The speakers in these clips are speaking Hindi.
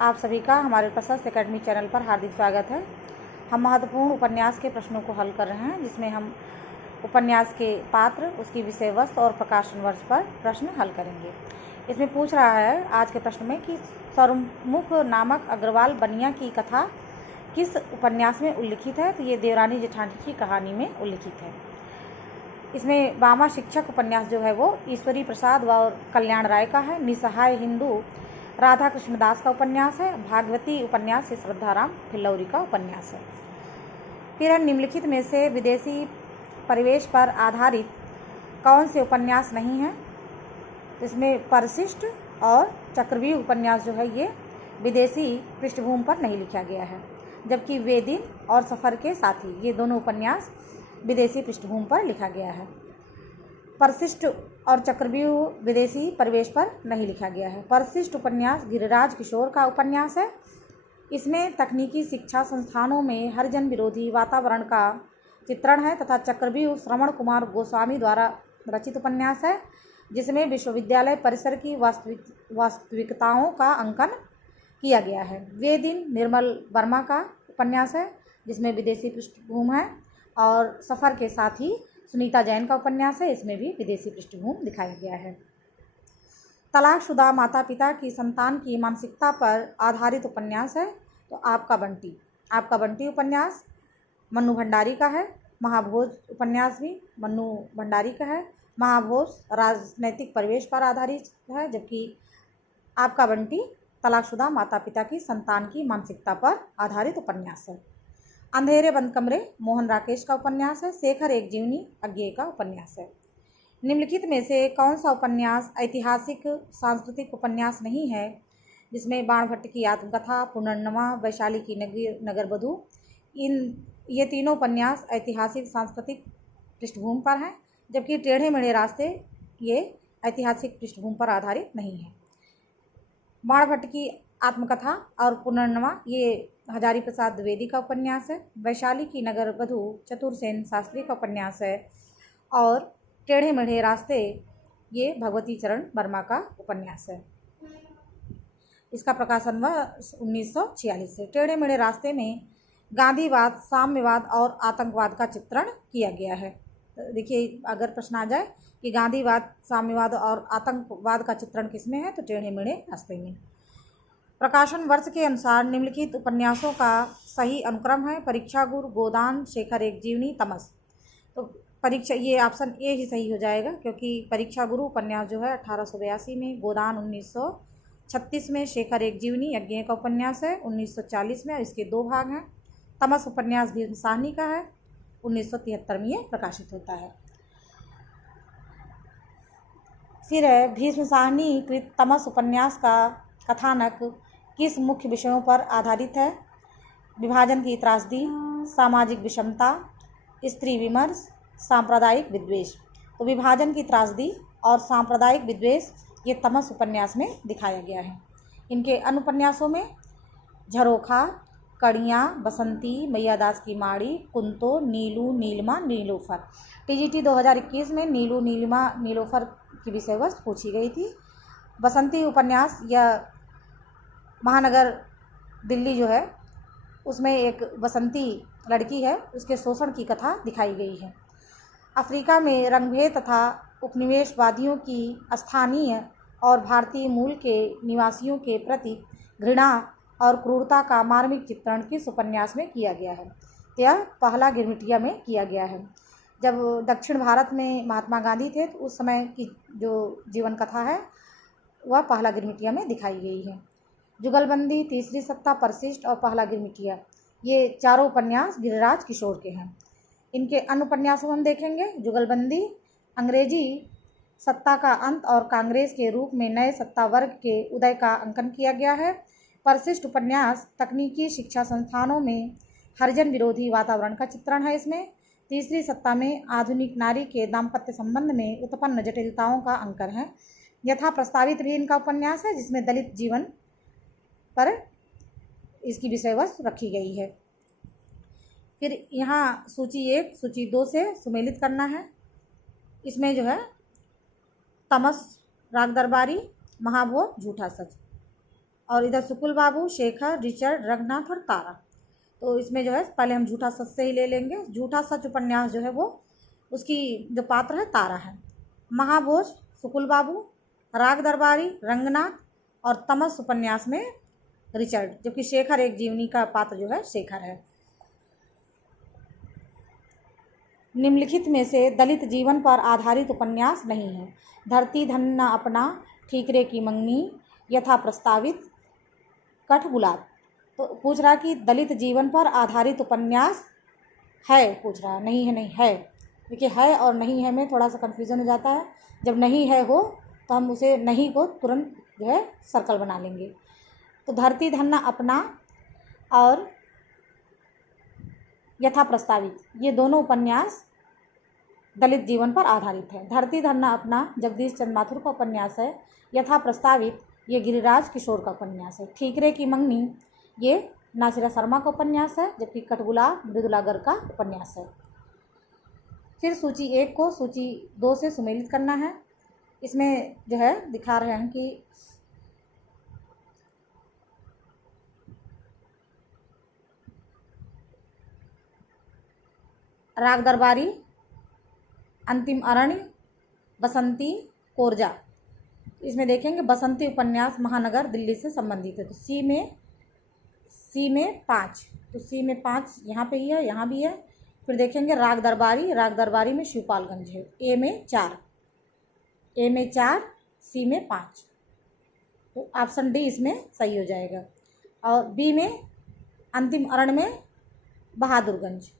आप सभी का हमारे प्रशस्त एकेडमी चैनल पर हार्दिक स्वागत है। हम महत्वपूर्ण उपन्यास के प्रश्नों को हल कर रहे हैं, जिसमें हम उपन्यास के पात्र, उसकी विषय वस्तु और प्रकाशन वर्ष पर प्रश्न हल करेंगे। इसमें पूछ रहा है आज के प्रश्न में कि सर्वमुख नामक अग्रवाल बनिया की कथा किस उपन्यास में उल्लिखित है। तो ये देवरानी जेठानी की कहानी में उल्लिखित है। इसमें वामा शिक्षक उपन्यास जो है वो ईश्वरी प्रसाद व कल्याण राय का है। निसहाय हिंदू राधा कृष्णदास का उपन्यास है। भागवती उपन्यास श्रद्धाराम फिल्लौरी का उपन्यास है। फिर निम्नलिखित में से विदेशी परिवेश पर आधारित कौन से उपन्यास नहीं है। इसमें परिशिष्ट और चक्रव्यूह उपन्यास जो है ये विदेशी पृष्ठभूमि पर नहीं लिखा गया है, जबकि वे दिन और सफ़र के साथी ये दोनों उपन्यास विदेशी पृष्ठभूमि पर लिखा गया है। परिशिष्ट और चक्रव्यूह विदेशी परिवेश पर नहीं लिखा गया है। परिशिष्ट उपन्यास गिरिराज किशोर का उपन्यास है। इसमें तकनीकी शिक्षा संस्थानों में हरिजन विरोधी वातावरण का चित्रण है तथा चक्रव्यूह श्रवण कुमार गोस्वामी द्वारा रचित उपन्यास है, जिसमें विश्वविद्यालय परिसर की वास्तविकताओं का अंकन किया गया है। वे दिन निर्मल वर्मा का उपन्यास है, जिसमें विदेशी पृष्ठभूमि है, और सफ़र के साथ ही सुनीता जैन का उपन्यास है, इसमें भी विदेशी पृष्ठभूमि दिखाया गया है। तलाकशुदा माता पिता की संतान की मानसिकता पर आधारित उपन्यास है। तो आपका बंटी उपन्यास मन्नू भंडारी का है। महाभोज उपन्यास भी मन्नू भंडारी का है। महाभोज राजनैतिक परिवेश पर आधारित है, जबकि आपका बंटी तलाकशुदा माता पिता की संतान की मानसिकता पर आधारित उपन्यास है। अंधेरे बंद कमरे मोहन राकेश का उपन्यास है। शेखर एक जीवनी अज्ञेय का उपन्यास है। निम्नलिखित में से कौन सा उपन्यास ऐतिहासिक सांस्कृतिक उपन्यास नहीं है। जिसमें बाणभट्ट की आत्मकथा, पुनर्नवा, वैशाली की नगरवधू, ये तीनों उपन्यास ऐतिहासिक सांस्कृतिक पृष्ठभूमि पर हैं, जबकि टेढ़े मेढ़े रास्ते ये ऐतिहासिक पृष्ठभूमि पर आधारित नहीं है। बाणभट्ट की आत्मकथा और पुनर्नवा ये हजारी प्रसाद द्विवेदी का उपन्यास है। वैशाली की नगरवधू चतुरसेन शास्त्री का उपन्यास है, और टेढ़े मेढ़े रास्ते ये भगवती चरण वर्मा का उपन्यास है। इसका प्रकाशन वर्ष 1946 से। टेढ़े मेढ़े रास्ते में गांधीवाद, साम्यवाद और आतंकवाद का चित्रण किया गया है। देखिए, अगर प्रश्न आ जाए कि गांधीवाद, साम्यवाद और आतंकवाद का चित्रण किसमें है, तो टेढ़े मेढ़े रास्ते में। प्रकाशन वर्ष के अनुसार निम्नलिखित उपन्यासों का सही अनुक्रम है। परीक्षा गुरु, गोदान, शेखर एक जीवनी, तमस। तो परीक्षा ये ऑप्शन ए ही सही हो जाएगा, क्योंकि परीक्षा गुरु उपन्यास जो है 1882 में, गोदान 1936 में, शेखर एक जीवनी अज्ञेय का उपन्यास है 1940 में, और इसके 2 भाग हैं। तमस उपन्यास भीष्म साहनी का है, 1973 में ये प्रकाशित होता है। फिर है भीष्म साहनी कृत तमस उपन्यास का कथानक किस मुख्य विषयों पर आधारित है। विभाजन की त्रासदी, सामाजिक विषमता, स्त्री विमर्श, सांप्रदायिक विद्वेष। तो विभाजन की त्रासदी और सांप्रदायिक विद्वेष ये तमस उपन्यास में दिखाया गया है। इनके अनुपन्यासों में झरोखा, कड़ियाँ, बसंती, मैयादास की माड़ी, कुंतो, नीलू, नीलिमा, नीलोफर। टीजीटी 2021 में नीलू, नीलिमा, नीलोफर की विषय वस्तु पूछी गई थी। बसंती उपन्यास या महानगर दिल्ली जो है, उसमें एक बसंती लड़की है, उसके शोषण की कथा दिखाई गई है। अफ्रीका में रंगभेद तथा उपनिवेशवादियों की स्थानीय और भारतीय मूल के निवासियों के प्रति घृणा और क्रूरता का मार्मिक चित्रण किस उपन्यास में किया गया है। यह पहला गिरमिटिया में किया गया है। जब दक्षिण भारत में महात्मा गांधी थे, तो उस समय की जो जीवन कथा है वह पहला गिरमिटिया में दिखाई गई है। जुगलबंदी, तीसरी सत्ता, परिशिष्ट और पहला गिरमिटिया ये चारों उपन्यास गिरिराज किशोर के हैं। इनके अनुपन्यासों हम देखेंगे। जुगलबंदी अंग्रेजी सत्ता का अंत और कांग्रेस के रूप में नए सत्ता वर्ग के उदय का अंकन किया गया है। परिशिष्ट उपन्यास तकनीकी शिक्षा संस्थानों में हरिजन विरोधी वातावरण का चित्रण है। इसमें तीसरी सत्ता में आधुनिक नारी के दाम्पत्य संबंध में उत्पन्न जटिलताओं का अंकन है। यथा प्रस्तावित भी इनका उपन्यास है, जिसमें दलित जीवन पर इसकी विषय वस्तु रखी गई है। फिर यहाँ सूची 1 सूची 2 से सुमेलित करना है। इसमें जो है तमस, राग दरबारी, महाभोज, झूठा सच। और इधर सुकुल बाबू, शेखर, रिचर्ड, रंगनाथ और तारा। तो इसमें जो है पहले हम झूठा सच से ही ले लेंगे। झूठा सच उपन्यास जो है वो उसकी जो पात्र है तारा है। महाभोज सुकुल बाबू, राग दरबारी रंगनाथ और तमस उपन्यास में रिचर्ड, जबकि शेखर एक जीवनी का पात्र जो है शेखर है। निम्नलिखित में से दलित जीवन पर आधारित उपन्यास नहीं है। धरती धन न अपना, ठीकरे की मंगनी, यथा प्रस्तावित, कठ गुलाब। तो पूछ रहा कि दलित जीवन पर आधारित उपन्यास है, पूछ रहा नहीं है, नहीं है। देखिए है और नहीं है में थोड़ा सा कन्फ्यूज़न हो जाता है। जब नहीं है हो तो हम उसे नहीं को तुरंत जो है सर्कल बना लेंगे। तो धरती धन न अपना और यथा प्रस्तावित, ये दोनों उपन्यास दलित जीवन पर आधारित है। धरती धन्ना अपना जगदीश चंद्र माथुर का उपन्यास है। यथा प्रस्तावित ये गिरिराज किशोर का उपन्यास है। ठीकरे की मंगनी ये नासिरा शर्मा का उपन्यास है, जबकि कठगुला मृदुला गर्ग का उपन्यास है। फिर सूची 1 को सूची 2 से सुमेलित करना है। इसमें जो है दिखा रहे हैं कि राग दरबारी, अंतिम अरण्य, बसंती, कोरजा। इसमें देखेंगे बसंती उपन्यास महानगर दिल्ली से संबंधित है। तो सी में 5, तो सी में 5 यहाँ पे ही है, यहाँ भी है। फिर देखेंगे राग दरबारी में शिवपालगंज है। ए में 4, सी में 5। तो ऑप्शन डी इसमें सही हो जाएगा। और बी में अंतिम अरण्य में बहादुरगंज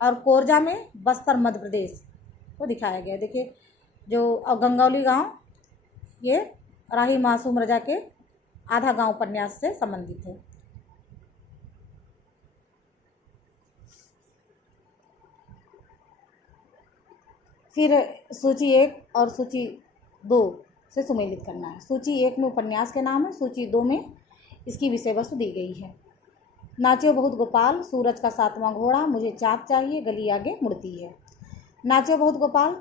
और कोरजा में बस्तर मध्य प्रदेश को दिखाया गया। देखिए जो गंगौली गांव ये राही मासूम रजा के आधा गांव उपन्यास से संबंधित है। फिर सूची 1 और सूची 2 से सुमेलित करना है। सूची 1 में उपन्यास के नाम है, सूची 2 में इसकी विषय वस्तु दी गई है। नाचो बहुत गोपाल, सूरज का 7वां घोड़ा, मुझे चाँद चाहिए, गली आगे मुड़ती है। नाचो बहुत गोपाल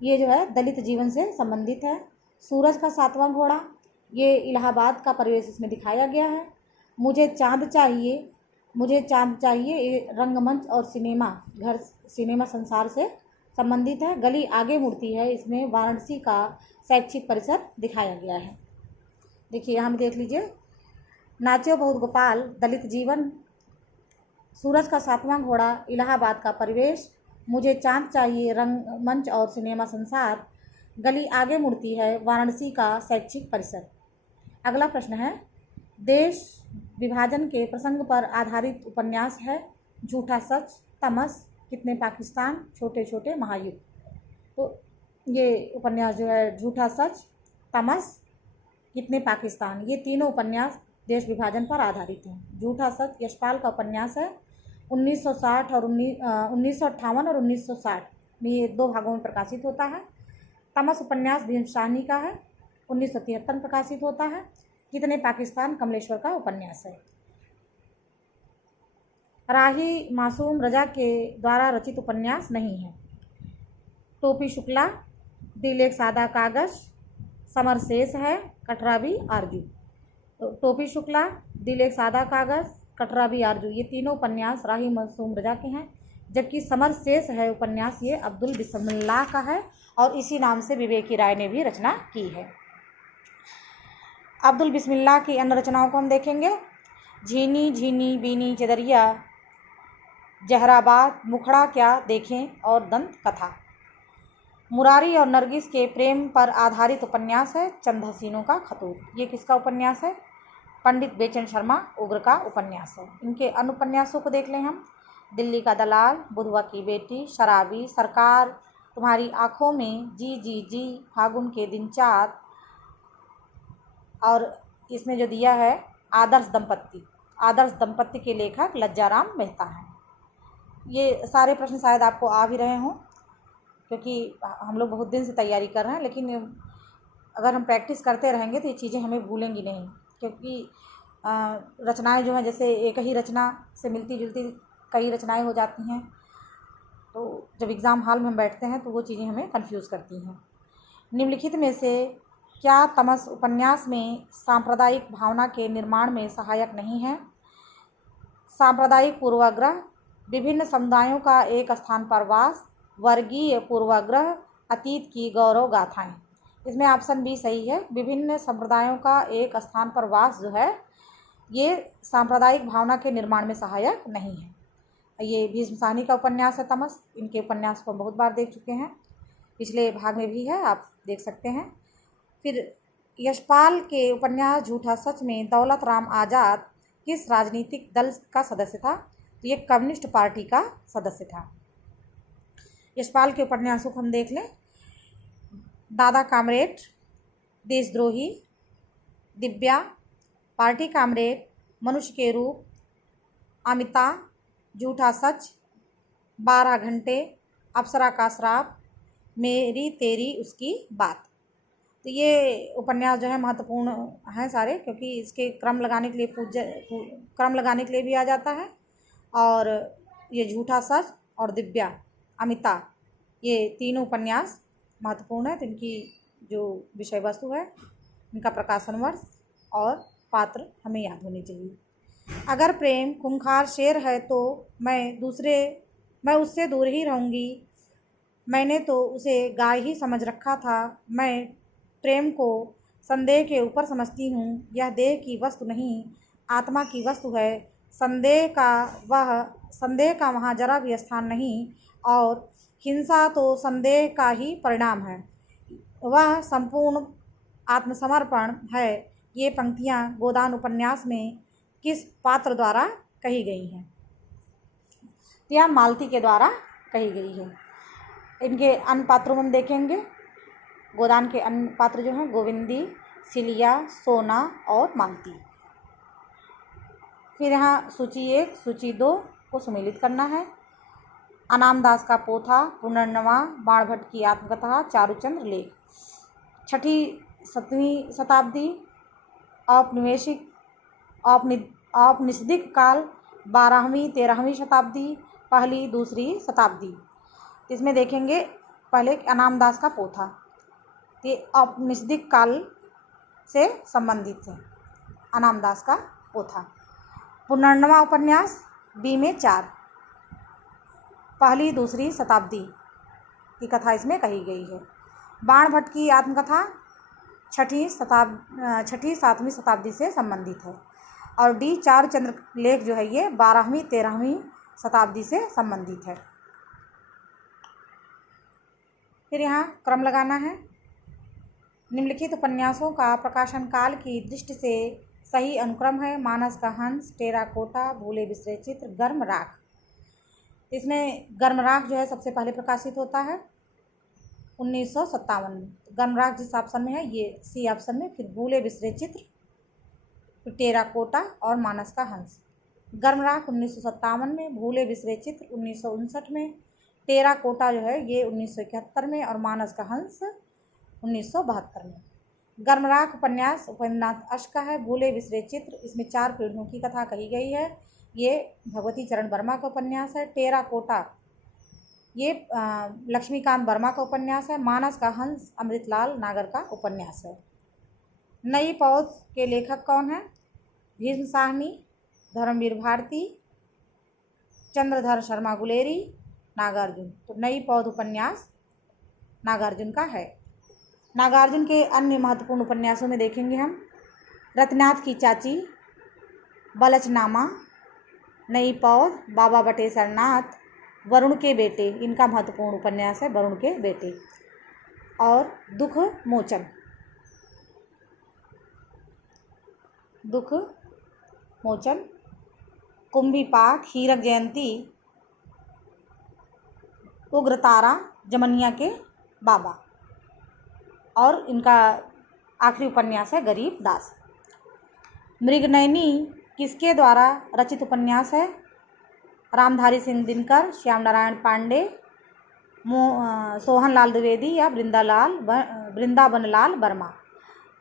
ये जो है दलित जीवन से संबंधित है। सूरज का 7वां घोड़ा ये इलाहाबाद का परिवेश इसमें दिखाया गया है। मुझे चाँद चाहिए ये रंगमंच और सिनेमा संसार से संबंधित है। गली आगे मुड़ती है इसमें वाराणसी का शैक्षिक परिसर दिखाया गया है। देखिए यहाँ में देख लीजिए, नाचो बहुत गोपाल दलित जीवन, सूरज का 7वां घोड़ा इलाहाबाद का परिवेश, मुझे चाँद चाहिए रंगमंच और सिनेमा संसार, गली आगे मुड़ती है वाराणसी का शैक्षिक परिसर। अगला प्रश्न है, देश विभाजन के प्रसंग पर आधारित उपन्यास है। झूठा सच, तमस, कितने पाकिस्तान, छोटे छोटे महायुद्ध। तो ये उपन्यास जो है झूठा सच, तमस, कितने पाकिस्तान, ये तीनों उपन्यास देश विभाजन पर आधारित हैं। झूठा सच यशपाल का उपन्यास है। 1960 और 1958 और 1960 में ये 2 भागों में प्रकाशित होता है। तमस उपन्यास भीम शाहनी का है, 1973 में प्रकाशित होता है। कितने पाकिस्तान कमलेश्वर का उपन्यास है। राही मासूम रजा के द्वारा रचित उपन्यास नहीं है। टोपी शुक्ला, दिल एक सादा कागज, समर शेष है, कटराबी आरजू। तो टोपी शुक्ला, दिल एक सादा कागज, कटराबी आरजू ये तीनों उपन्यास राही मासूम रजा के हैं, जबकि समर शेष है उपन्यास ये अब्दुल बिस्मिल्लाह का है और इसी नाम से विवेकी राय ने भी रचना की है। अब्दुल बिस्मिल्लाह की अन्य रचनाओं को हम देखेंगे। झीनी झीनी बीनी चदरिया, जहराबाद, मुखड़ा क्या देखें और दंत कथा। मुरारी और नरगिस के प्रेम पर आधारित उपन्यास है चंद हसीनों का खतूत। ये किसका उपन्यास है? पंडित बेचन शर्मा उग्र का उपन्यास है। इनके अन्य उपन्यासों को देख लें हम। दिल्ली का दलाल, बुधवा की बेटी, शराबी, सरकार, तुम्हारी आँखों में, जी जी जी, फागुन के दिन 4 और इसमें जो दिया है आदर्श दंपत्ति के लेखक लज्जाराम मेहता हैं। ये सारे प्रश्न शायद आपको आ भी रहे हों क्योंकि हम लोग बहुत दिन से तैयारी कर रहे हैं, लेकिन अगर हम प्रैक्टिस करते रहेंगे तो ये चीज़ें हमें भूलेंगी नहीं, क्योंकि रचनाएं जो हैं जैसे एक ही रचना से मिलती जुलती कई रचनाएं हो जाती हैं, तो जब एग्ज़ाम हॉल में हम बैठते हैं तो वो चीज़ें हमें कंफ्यूज करती हैं। निम्नलिखित में से क्या तमस उपन्यास में सांप्रदायिक भावना के निर्माण में सहायक नहीं है? सांप्रदायिक पूर्वाग्रह, विभिन्न समुदायों का एक स्थान पर वास, वर्गीय पूर्वाग्रह, अतीत की गौरव गाथाएं। इसमें ऑप्शन बी सही है। विभिन्न संप्रदायों का एक स्थान पर वास जो है ये सांप्रदायिक भावना के निर्माण में सहायक नहीं है। ये भीष्म साहनी का उपन्यास है तमस। इनके उपन्यास को हम बहुत बार देख चुके हैं, पिछले भाग में भी है, आप देख सकते हैं। फिर यशपाल के उपन्यास झूठा सच में दौलत राम आज़ाद किस राजनीतिक दल का सदस्य था? तो ये कम्युनिस्ट पार्टी का सदस्य था। यशपाल के उपन्यासों को हम देख लें। दादा कामरेड, देशद्रोही, दिव्या, पार्टी कामरेड, मनुष्य के रूप, अमिता, झूठा सच, 12 घंटे, अप्सरा का श्राप, मेरी तेरी उसकी बात। तो ये उपन्यास जो है महत्वपूर्ण हैं सारे, क्योंकि इसके क्रम लगाने के लिए भी आ जाता है। और ये झूठा सच और दिव्या, अमिता, ये तीनों उपन्यास महत्वपूर्ण है। तो इनकी जो विषय वस्तु है, इनका प्रकाशन वर्ष और पात्र हमें याद होने चाहिए। अगर प्रेम खूंखार शेर है तो मैं उससे दूर ही रहूँगी। मैंने तो उसे गाय ही समझ रखा था। मैं प्रेम को संदेह के ऊपर समझती हूँ। यह देह की वस्तु नहीं, आत्मा की वस्तु है। संदेह का वहाँ जरा भी स्थान नहीं, और हिंसा तो संदेह का ही परिणाम है। वह संपूर्ण आत्मसमर्पण है। ये पंक्तियाँ गोदान उपन्यास में किस पात्र द्वारा कही गई हैं? यह मालती के द्वारा कही गई है। इनके अन्य पात्रों में हम देखेंगे। गोदान के अन्य पात्र जो हैं गोविंदी, सिलिया, सोना और मालती। फिर यहाँ सूची 1, सूची 2 को सम्मिलित करना है। अनामदास का पोथा, पुनर्नवा, बाणभट्ट की आत्मकथा, चारुचंद्र लेख। 6वीं-7वीं शताब्दी, औपनिषदिक काल, 12वीं-13वीं शताब्दी, पहली दूसरी शताब्दी। इसमें देखेंगे पहले अनामदास का पोथा, ये औपनिषदिक काल से संबंधित है। अनामदास का पोथा। पुनर्नवा उपन्यास बी में 4, पहली दूसरी शताब्दी की कथा इसमें कही गई है। बाणभट्ट की आत्मकथा 6वीं-7वीं शताब्दी से संबंधित है। और डी चारुचंद्र लेख जो है ये 12वीं-13वीं शताब्दी से संबंधित है। फिर यहाँ क्रम लगाना है। निम्नलिखित उपन्यासों का प्रकाशन काल की दृष्टि से सही अनुक्रम है। मानस का हंस, टेराकोटा, भूले बिसरे चित्र, गर्म राख। इसमें गर्म राख जो है सबसे पहले प्रकाशित होता है 1957 में। गर्म राख जिस ऑप्शन में है ये सी ऑप्शन में। फिर भूले बिसरे चित्र, फिर टेराकोटा और मानस का हंस। गर्म राख 1957 में, भूले बिसरे चित्र 1959 में, टेराकोटा जो है ये 1971 में और मानस का हंस 1972 में। गर्म राख उपन्यास उपेंद्रनाथ अश्क का है। भूले बिसरे चित्र, इसमें 4 पीढ़ियों की कथा कही गई है। ये भगवती चरण वर्मा का उपन्यास है। टेराकोटा ये लक्ष्मीकांत वर्मा का उपन्यास है। मानस का हंस अमृतलाल नागर का उपन्यास है। नई पौध के लेखक कौन है? भीष्म साहनी, धर्मवीर भारती, चंद्रधर शर्मा गुलेरी, नागार्जुन। तो नई पौध उपन्यास नागार्जुन का है। नागार्जुन के अन्य महत्वपूर्ण उपन्यासों में देखेंगे हम रत्नाथ की चाची, बलचनामा, नई पौध, बाबा बटेश्वर नाथ, वरुण के बेटे। इनका महत्वपूर्ण उपन्यास है वरुण के बेटे। और दुख मोचन, कुंभीपाक, हीरक जयंती, उग्रतारा, जमनिया के बाबा। और इनका आखिरी उपन्यास है गरीब दास। मृगनयनी किसके द्वारा रचित उपन्यास है? रामधारी सिंह दिनकर, श्याम नारायण पांडे, सोहनलाल द्विवेदी या वृंदावनलाल वर्मा।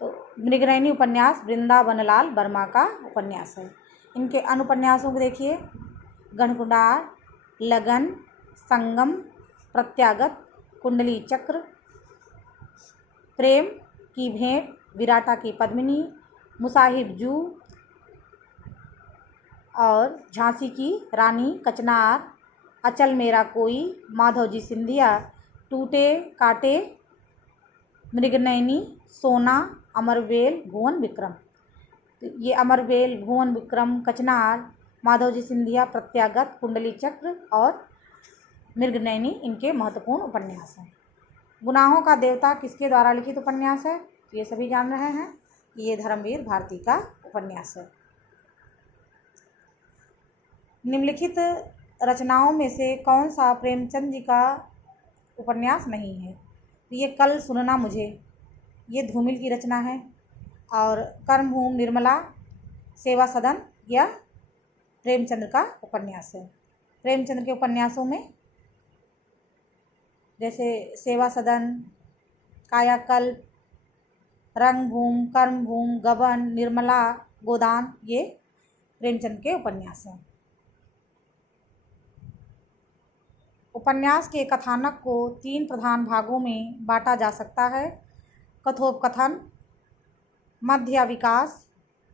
तो मृगनयनी उपन्यास वृंदावनलाल वर्मा का उपन्यास है। इनके अनुपन्यासों को देखिए गणकुंडार, लगन, संगम, प्रत्यागत, कुंडली चक्र, प्रेम, की भेंट, विराटा की पद्मिनी, मुसाहिब जू और झांसी की रानी कचनार, अचल मेरा कोई, माधवजी सिंधिया, टूटे काटे, मृगनयनी, सोना, अमरवेल, भुवन विक्रम। तो ये अमरवेल, भुवन विक्रम, कचनार, माधवजी सिंधिया, प्रत्यागत, कुंडली चक्र और मृगनयनी इनके महत्वपूर्ण उपन्यास हैं। गुनाहों का देवता किसके द्वारा लिखित उपन्यास है? ये सभी जान रहे हैं कि ये धर्मवीर भारती का उपन्यास है। निम्नलिखित रचनाओं में से कौन सा प्रेमचंद जी का उपन्यास नहीं है? तो ये कल सुनना मुझे, ये धूमिल की रचना है। और कर्मभूमि, निर्मला, सेवा सदन यह प्रेमचंद का उपन्यास है। प्रेमचंद के उपन्यासों में जैसे सेवा सदन, कायाकल्प, रंगभूमि, कर्मभूमि, गबन, निर्मला, गोदान ये प्रेमचंद के उपन्यास हैं। उपन्यास के कथानक को 3 प्रधान भागों में बांटा जा सकता है: कथोपकथन, मध्य या विकास,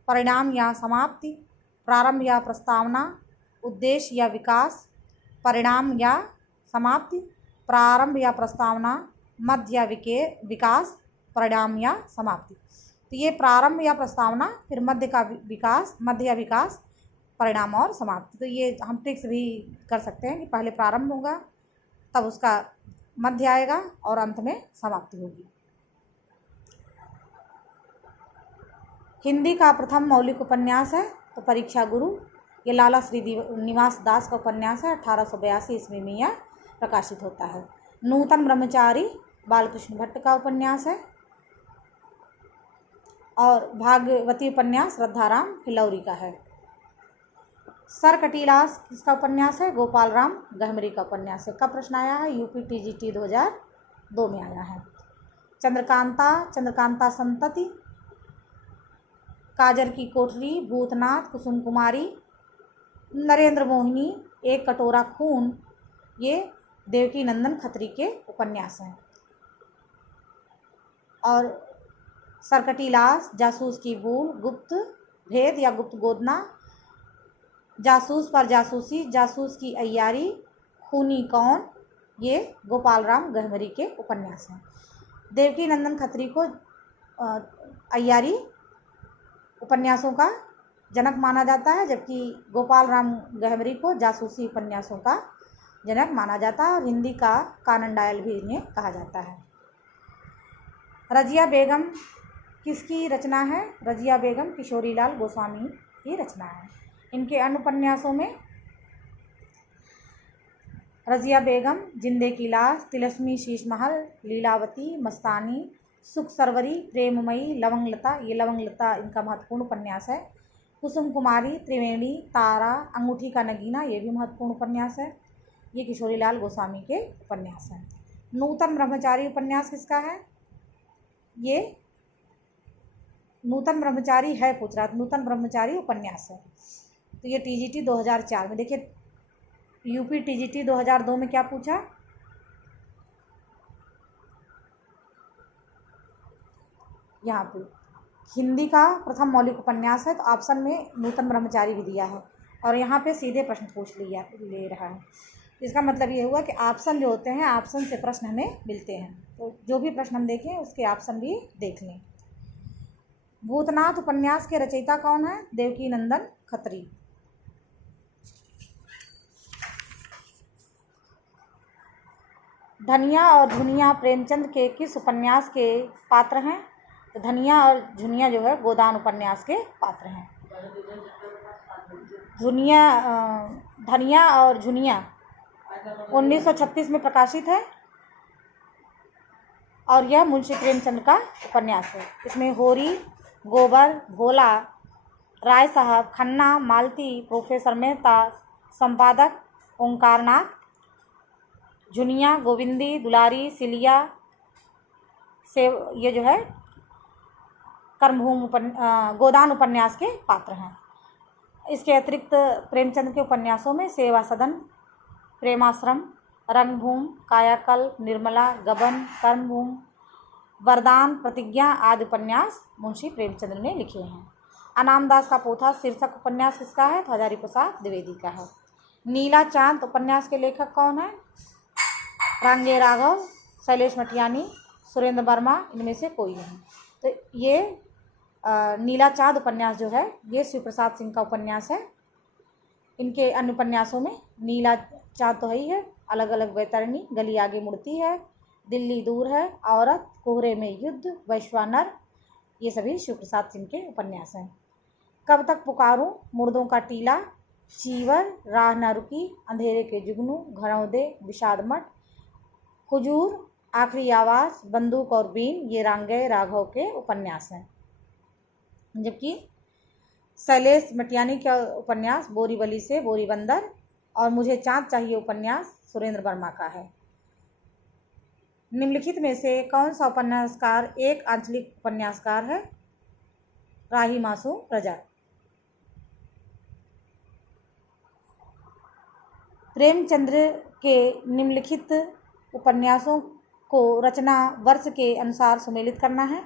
परिणाम या समाप्ति, प्रारंभ या प्रस्तावना, उद्देश्य या विकास, परिणाम या समाप्ति, प्रारंभ या प्रस्तावना, मध्य या विकास, परिणाम या समाप्ति। तो ये प्रारंभ या प्रस्तावना, फिर मध्य या विकास, परिणाम और समाप्ति। तो ये हम ट्रिक्स भी कर सकते हैं कि पहले प्रारंभ होगा, तब उसका मध्य आएगा और अंत में समाप्ति होगी। हिंदी का प्रथम मौलिक उपन्यास है तो परीक्षा गुरु, ये लाला श्रीनिवास दास का उपन्यास है। 1882 ईस्वी में यह प्रकाशित होता है। नूतन ब्रह्मचारी बालकृष्ण भट्ट का उपन्यास है। और भागवती उपन्यास श्रद्धाराम हिलौरी का है। सरकटीलास किसका उपन्यास है? गोपाल राम गहमरी का उपन्यास है। कब प्रश्न आया है? यूपी टीजीटी 2002 में आया है। चंद्रकांता संतति, काजर की कोठरी, भूतनाथ, कुसुम कुमारी, नरेंद्र मोहिनी, एक कटोरा खून ये देवकी नंदन खत्री के उपन्यास हैं। और सरकटीलास, जासूस की भूल, गुप्त भेद या गुप्त गोदना, जासूस पर जासूसी, जासूस की अय्यारी, खूनी कौन ये गोपाल राम गहमरी के उपन्यास हैं। देवकी नंदन खत्री को अय्यारी उपन्यासों का जनक माना जाता है, जबकि गोपाल राम गहमरी को जासूसी उपन्यासों का जनक माना जाता है और हिंदी का कानन डायल भी इन्हें कहा जाता है। रजिया बेगम किसकी रचना है? रजिया बेगम किशोरीलाल गोस्वामी की रचना है। इनके अन्य उपन्यासों में रजिया बेगम, जिंदे की लाश, तिलस्मी शीशमहल, लीलावती, मस्तानी, सुख सरवरी, प्रेममयी, लवंगलता ये लवंगलता इनका महत्वपूर्ण उपन्यास है। कुसुम कुमारी, त्रिवेणी, तारा, अंगूठी का नगीना ये भी महत्वपूर्ण उपन्यास है। ये किशोरीलाल गोस्वामी के उपन्यास हैं। नूतन ब्रह्मचारी उपन्यास किसका है? ये नूतन ब्रह्मचारी है पूछ रहा, नूतन ब्रह्मचारी उपन्यास है। तो ये टीजीटी 2004 में, देखिए यूपी टीजीटी 2002 में क्या पूछा? यहाँ पे हिंदी का प्रथम मौलिक उपन्यास है, तो ऑप्शन में नूतन ब्रह्मचारी भी दिया है और यहाँ पे सीधे प्रश्न पूछ ले रहा है। इसका मतलब ये हुआ कि ऑप्शन जो होते हैं, ऑप्शन से प्रश्न हमें मिलते हैं, तो जो भी प्रश्न हम देखें उसके ऑप्शन भी देख लें। भूतनाथ उपन्यास के रचयिता कौन है? देवकी नंदन खत्री। धनिया और झुनिया प्रेमचंद के किस उपन्यास के पात्र हैं? तो धनिया और झुनिया जो है गोदान उपन्यास के पात्र हैं। धनिया और झुनिया 1936 में प्रकाशित है और यह मुंशी प्रेमचंद का उपन्यास है। इसमें होरी, गोबर, भोला, राय साहब, खन्ना, मालती, प्रोफेसर मेहता, संपादक ओंकारनाथ, झुनिया, गोविंदी, दुलारी, सिलिया से ये जो है कर्मभूमि गोदान उपन्यास के पात्र हैं। इसके अतिरिक्त प्रेमचंद के उपन्यासों में सेवा सदन, प्रेमाश्रम, रंगभूमि, कायाकल्प, निर्मला, गबन, कर्मभूमि, वरदान, प्रतिज्ञा आदि उपन्यास मुंशी प्रेमचंद्र ने लिखे हैं। अनामदास का पोथा शीर्षक उपन्यास किसका है? तो हजारी प्रसाद द्विवेदी का है। नीला चांद उपन्यास के लेखक कौन है? रांगे राघव, शैलेश मटियानी, सुरेंद्र वर्मा, इनमें से कोई नहीं। तो ये नीला चांद उपन्यास जो है ये शिव प्रसाद सिंह का उपन्यास है। इनके अन्य उपन्यासों में नीला चांद तो है ही है, अलग अलग वैतरणी, गली आगे मुड़ती है, दिल्ली दूर है, औरत, कोहरे में युद्ध, वैश्वानर, ये सभी शिव प्रसाद सिंह के उपन्यास हैं। कब तक पुकारूं, मुर्दों का टीला, चीवर, राह न रुकी, अंधेरे के जुगनू, घरौंदे, विषाद मठ, खुजूर, आखिरी आवाज़, बंदूक और बीन, ये रांगे राघव के उपन्यास हैं। जबकि शैलेश मटियानी का उपन्यास बोरीवली से बोरी बंदर और मुझे चाँद चाहिए उपन्यास सुरेंद्र वर्मा का है। निम्नलिखित में से कौन सा उपन्यासकार एक आंचलिक उपन्यासकार है? राही मासूम रजा। प्रेमचंद्र के निम्नलिखित उपन्यासों को रचना वर्ष के अनुसार सुमेलित करना है।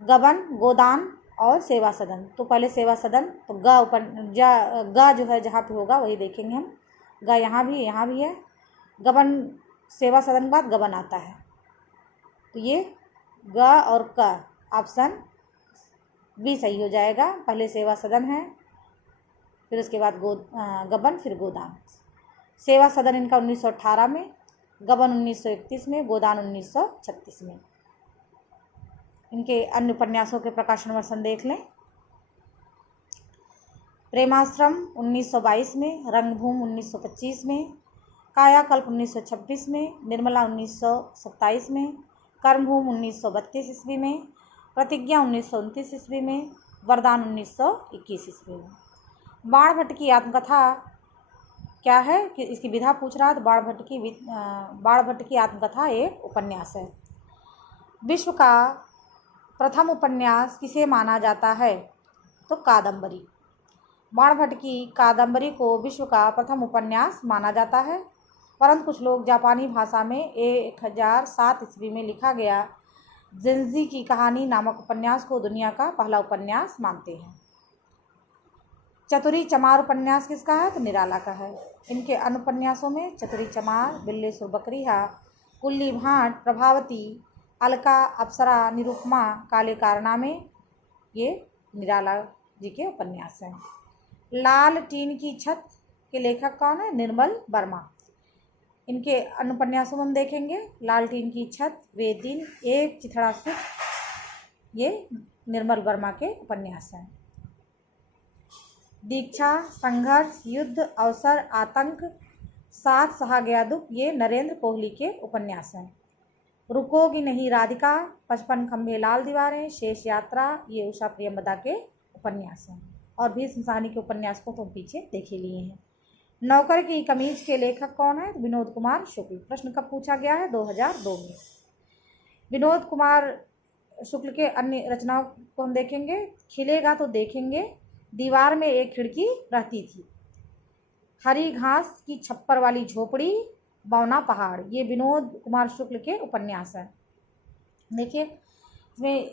गबन, गोदान और सेवा सदन। तो पहले सेवा सदन, तो गा जो है जहाँ पे होगा वही देखेंगे हम। गा यहाँ भी है। गबन सेवा सदन के बाद गबन आता है, तो ये ग और क ऑप्शन बी सही हो जाएगा। पहले सेवा सदन है, फिर उसके बाद गबन, फिर गोदान। सेवा सदन इनका 1918 में, गबन 1931 में, गोदान 1936 में। इनके अन्य उपन्यासों के प्रकाशन वर्ष देख लें। प्रेमाश्रम 1922 में, रंगभूमि 1925 में, कायाकल्प 1926 में, निर्मला 1927 में, कर्मभूमि 1932 ईस्वी में, प्रतिज्ञा 1929 ईस्वी में, वरदान 1921 ईस्वी में। बाणभट्ट की आत्मकथा क्या है कि इसकी विधा पूछ रहा है, तो बाणभट्ट की आत्मकथा एक उपन्यास है। विश्व का प्रथम उपन्यास किसे माना जाता है? तो कादम्बरी। बाणभट्ट की कादम्बरी को विश्व का प्रथम उपन्यास माना जाता है, परंतु कुछ लोग जापानी भाषा में 1007 ईस्वी में लिखा गया जिंजी की कहानी नामक उपन्यास को दुनिया का पहला उपन्यास मानते हैं। चतुरी चमार उपन्यास किसका है? तो निराला का है। इनके अन्य उपन्यासों में चतुरी चमार, बिल्लेसुर बकरिया, कुल्ली भाट, प्रभावती, अलका, अप्सरा, निरुपमा, काले कारनामे, ये निराला जी के उपन्यास हैं। लाल टीन की छत के लेखक कौन है? निर्मल वर्मा। इनके अन्य उपन्यासों में हम देखेंगे लाल टीन की छत, वे दिन, एक चिथड़ा सुख, ये निर्मल वर्मा के उपन्यास हैं। दीक्षा, संघर्ष, युद्ध, अवसर, आतंक, साथ सहा गया दुख, ये नरेंद्र कोहली के उपन्यास हैं। रुकोगी नहीं राधिका, 55 खंभे लाल दीवारें, शेष यात्रा, ये उषा प्रियंवदा के उपन्यास हैं। और भीष्म साहनी के उपन्यास को तो पीछे देख ही लिए हैं। नौकर की कमीज के लेखक कौन है? विनोद कुमार शुक्ल। प्रश्न कब पूछा गया है? 2002 में। विनोद कुमार शुक्ल के अन्य रचनाओं को हम देखेंगे। खिलेगा तो देखेंगे, दीवार में एक खिड़की रहती थी, हरी घास की छप्पर वाली झोपड़ी, बौना पहाड़, ये विनोद कुमार शुक्ल के उपन्यास हैं। देखिए इसमें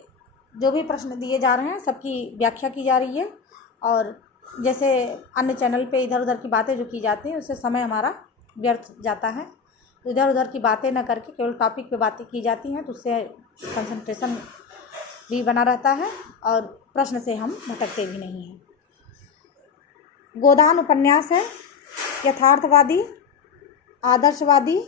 जो भी प्रश्न दिए जा रहे हैं सबकी व्याख्या की जा रही है, और जैसे अन्य चैनल पे इधर उधर की बातें जो की जाती हैं उससे समय हमारा व्यर्थ जाता है। तो इधर उधर की बातें न करके केवल टॉपिक पे बातें की जाती हैं, तो उससे कंसंट्रेशन भी बना रहता है और प्रश्न से हम भटकते भी नहीं हैं। गोदान उपन्यास है यथार्थवादी, आदर्शवादी,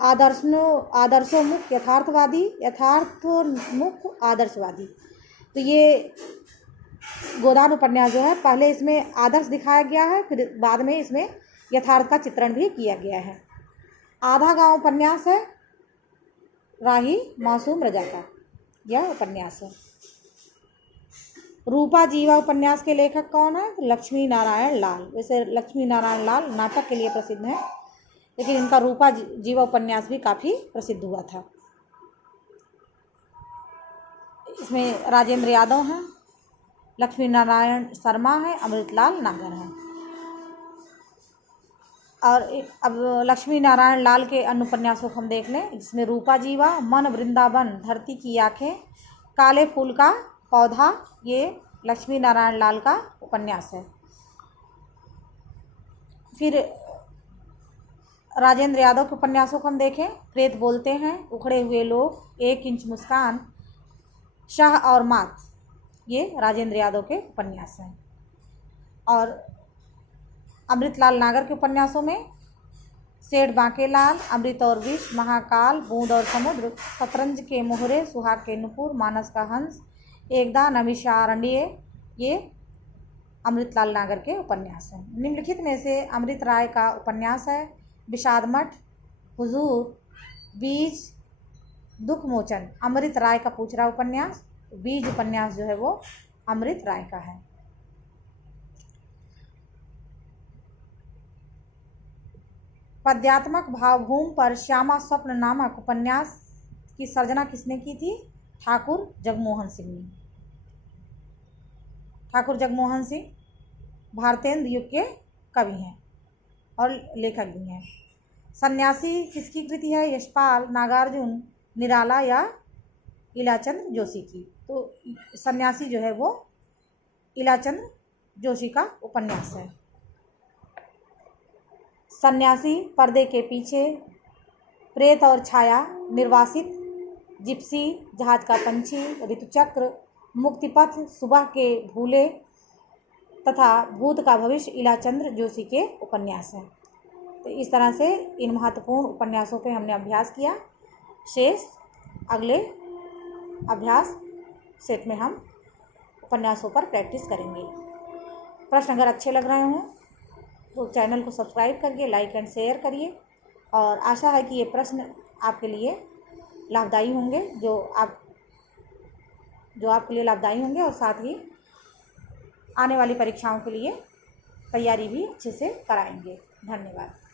आदर्शोन्मुख, यथार्थवादी, यथार्थोन्मुख, आदर्शवादी। तो ये गोदान उपन्यास जो है पहले इसमें आदर्श दिखाया गया है, फिर बाद में इसमें यथार्थ का चित्रण भी किया गया है। आधा गांव उपन्यास है राही मासूम रजा का, यह उपन्यास है। रूपा जीवा उपन्यास के लेखक कौन है? लक्ष्मी नारायण लाल। वैसे लक्ष्मी नारायण लाल नाटक के लिए प्रसिद्ध हैं, लेकिन इनका रूपा जीवा उपन्यास भी काफ़ी प्रसिद्ध हुआ था। इसमें राजेंद्र यादव हैं, लक्ष्मी नारायण शर्मा है, अमृतलाल नागर हैं। और अब लक्ष्मी नारायण लाल के अन्य उपन्यासों को हम देख लें, जिसमें रूपा जीवा, मन वृंदावन, धरती की आंखें, काले फूल का पौधा, ये लक्ष्मी नारायण लाल का उपन्यास है। फिर राजेंद्र यादव के उपन्यासों को हम देखें, प्रेत बोलते हैं, उखड़े हुए लोग, 1 इंच मुस्कान, शाह और मात, ये राजेंद्र यादव के उपन्यास हैं। और अमृतलाल नागर के उपन्यासों में सेठ बांकेलाल, अमृत और विष, महाकाल, बूंद और समुद्र, शतरंज के मोहरे, सुहाग के नुपुर, मानस का हंस, एकदा, नमिषारण्य, ये अमृतलाल नागर के उपन्यास हैं। निम्नलिखित में से अमृत राय का उपन्यास है विषाद मठ, हुजूर, बीज, दुख मोचन। अमृत राय का पूछ रहा उपन्यास, बीज उपन्यास जो है वो अमृत राय का है। पद्यात्मक भावभूमि पर श्यामा स्वप्न नामक उपन्यास की सर्जना किसने की थी? ठाकुर जगमोहन सिंह ने। ठाकुर जगमोहन सिंह भारतेंद्र युग के कवि हैं और लेखक भी हैं। सन्यासी किसकी कृति है? यशपाल, नागार्जुन, निराला या इलाचंद्र जोशी की? तो सन्यासी जो है वो इलाचंद्र जोशी का उपन्यास है। सन्यासी, पर्दे के पीछे, प्रेत और छाया, निर्वासित, जिप्सी, जहाज का पंछी, ऋतुचक्र, मुक्तिपथ, सुबह के भूले तथा भूत का भविष्य इलाचंद्र जोशी के उपन्यास हैं। तो इस तरह से इन महत्वपूर्ण उपन्यासों पे हमने अभ्यास किया। शेष अगले अभ्यास सेट में हम उपन्यासों पर प्रैक्टिस करेंगे। प्रश्न अगर अच्छे लग रहे हों तो चैनल को सब्सक्राइब करिए, लाइक एंड शेयर करिए। और आशा है कि ये प्रश्न आपके लिए लाभदायी होंगे, जो आपके लिए लाभदायी होंगे और साथ ही आने वाली परीक्षाओं के लिए तैयारी भी अच्छे से कराएंगे। धन्यवाद।